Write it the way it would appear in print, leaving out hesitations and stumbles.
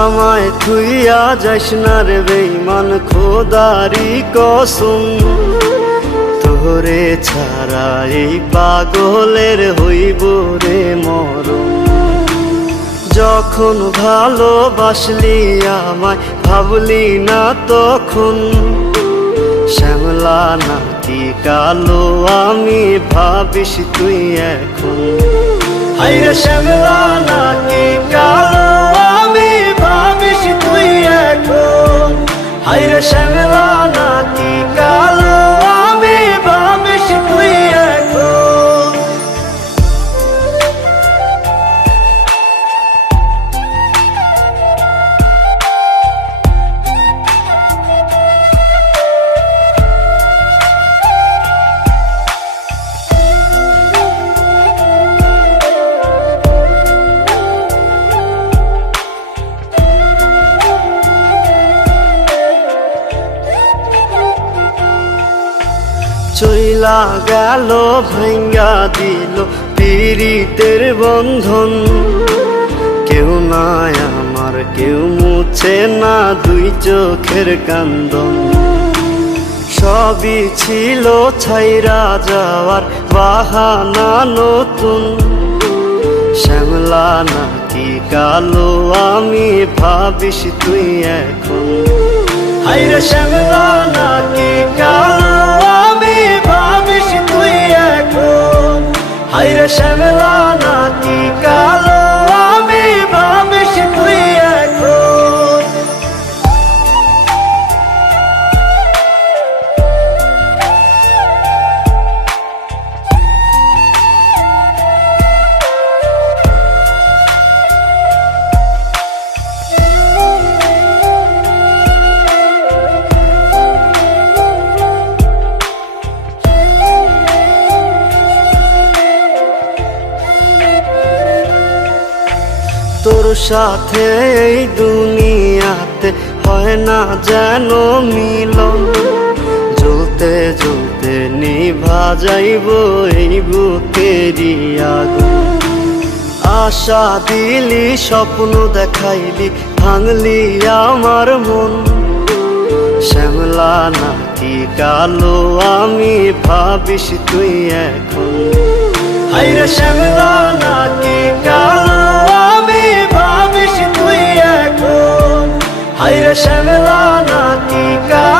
আমায় থুইয়া যাস না রে বেঈমান, খোদারি কসম। তোরে ছাড়া এই পাগলের হইব রে মরণ। যখন ভালোবাসলি আমায় ভাবলি না তখন, শ্যামলা নাকি কালো আমি ভাবিস তুই এখন। হায়রে শ্যামলা নাকি কালো আমি ভাবিস তুই এখন। হায়রে শ্যামলা নাকি কালো আমি ভাবিস তুই এখন। চইলা গেল ভাঙ্গা দিল পীড়িতের বন্ধন। কেউ নাই আমার, কেউ মুছে না দুই চোখের কান্দন। সবই ছিল ছাইরা যাওয়ার বাহানা নতুন। শ্যামলা নাকি কালো আমি ভাবিস তুই এখন। হায়রে শ্যামলা নাকি কালো আমি ভাবিস তুই এখন। হায়রে শ্যামলা নাকি কালো আমি ভাবিস তুই এখন। তোর সাথে এই দুনিয়াতে হয় না যেন মিলন। জ্বলতে জ্বলতে নিভা যাইব এই বুকেরই আগুন। আশা দিলি, স্বপ্ন দেখাইলি, ভাঙলি আমার মন। শ্যামলা নাকি কালো আমি ভাবিস তুই এখন। হায়রে শ্যামলা নাকি কালো আমি ভাবিস তুই এখন। হায়রে শ্যামলা নাকি কালো